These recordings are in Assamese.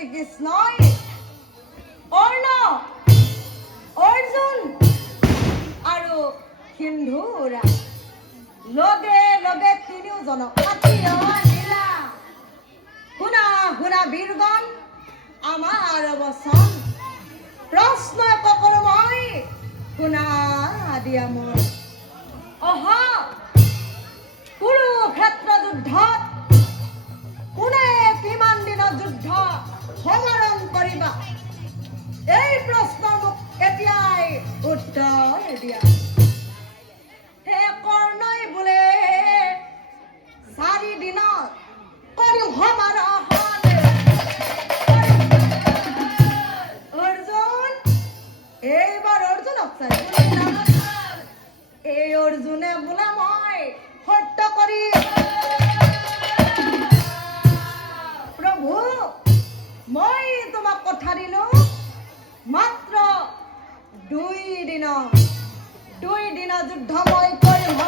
শ্ৰীকৃষ্ণই অৰ্ণ অৰ্জুন আৰু সিন্ধুৰা লগে লগে তিনিওজনক দিলা। শুনা শুনা বীৰগণ, আমাৰ বচন প্ৰশ্ন কৰো মই, শুনা দিয়া মোৰ। অহা কুৰুক্ষেত্ৰ যুদ্ধত কোনে কিমান দিনৰ যুদ্ধ সমাৰণ কৰিবা? এই প্ৰশ্নৰ মোক এতিয়াই উত্তৰ দিয়া। হে কৰ্ণই বোলে 4 দিনত কৰিম সমাৰণ। অৰ্জুন এইবাৰ অৰ্জুনক এই অৰ্জুনে বোলে মই সত্য কৰি প্ৰভু মই তোমাক কথা দিলো মাত্ৰ 2 দিনৰ যুদ্ধ মই কৰিম।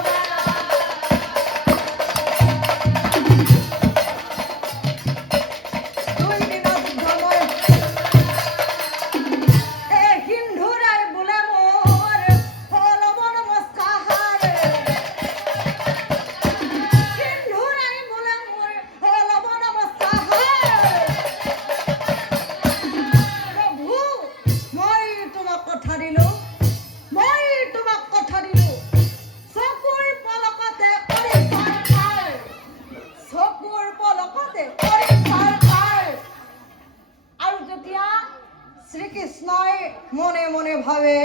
শ্ৰীকৃষ্ণই মনে মনে ভাবে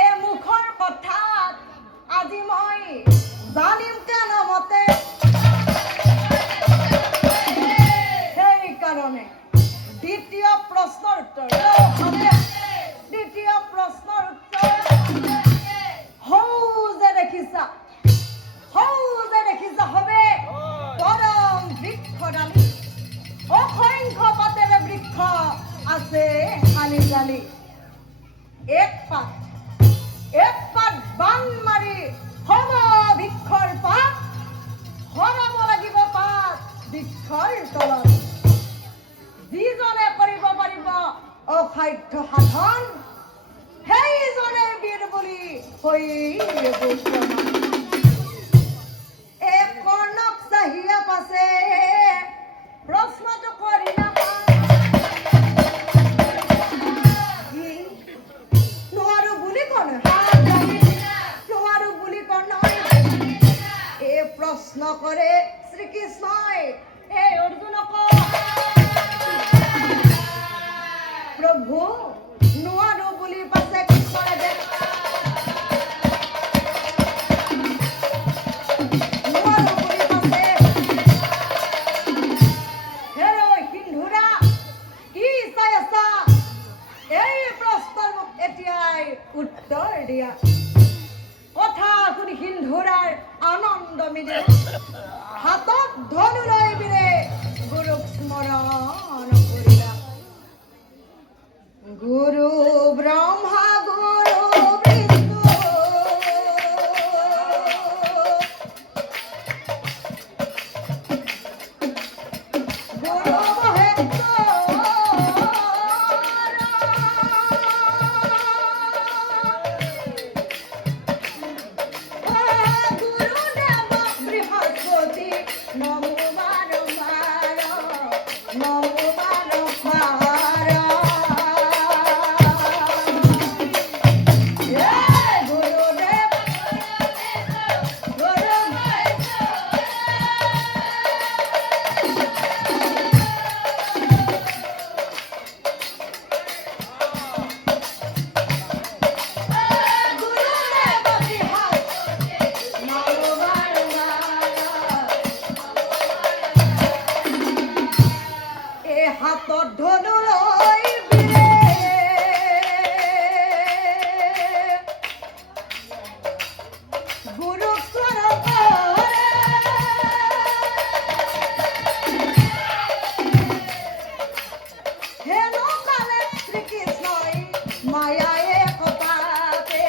এ মুখৰ কথাত আজি মই জানিম কেন মতে। সেইকাৰণে দ্বিতীয় প্ৰশ্নৰ উত্তৰ হৌ যে দেখিছা হবে পৰম বৃক্ষডালি, অসংখ্য পাতেৰে বৃক্ষ আছে হালি জালি। এক পাত বান মাৰি সম বৃক্ষৰ পাত সৰাব লাগিব পাত বৃক্ষৰ তলত। যিজনে কৰিব পাৰিব অসাধ্য সাধন, সেইজনে বীৰ বুলি হৈ এক কৰ্ণক চাহিয়া পাছে প্ৰশ্নটো কৰি নোৱাৰো বুলি কন এই প্ৰশ্ন কৰে শ্ৰীকৃষ্ণই এই অৰ্জুনক। প্ৰভু নোৱাৰো বুলি পাছে কি কৰে দে। উত্তৰ দিয়া। কথা শুনি সিন্ধুৰাৰ আনন্দ মিলে হাতত ধনু লৈ বিৰে গুৰুক স্মৰণ কৰিলা। গুৰু ব্ৰহ্মা গুৰু বিষ্ণু গুৰু হাতত ধনু লৈ বিৰে গুৰুক স্মৰণ কৰে। হেনো কালে শ্ৰীকৃষ্ণই মায়ায়ে কপাতে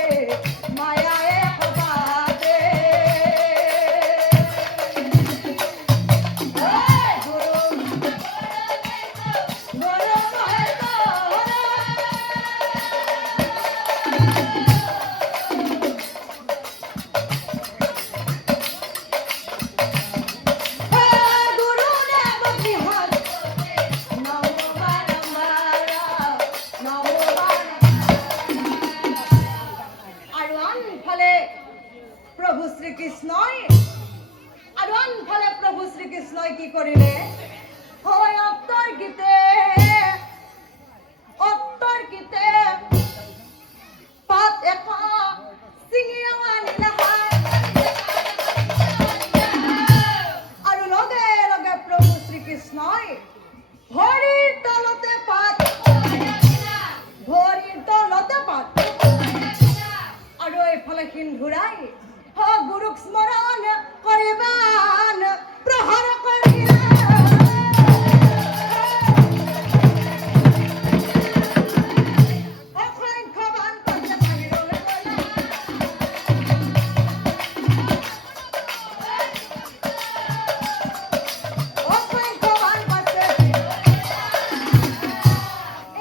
গুৰু হয় অত্তৰ গীতে পাত একা চিঙিয়া আনিলে হয় আৰু লগে লগে প্ৰভু শ্ৰীকৃষ্ণই ভৰিৰ তলতে পাত আৰু এইফালে সিন্ধুৰাই গুৰুক স্মৰণ কৰিবান প্ৰহাৰ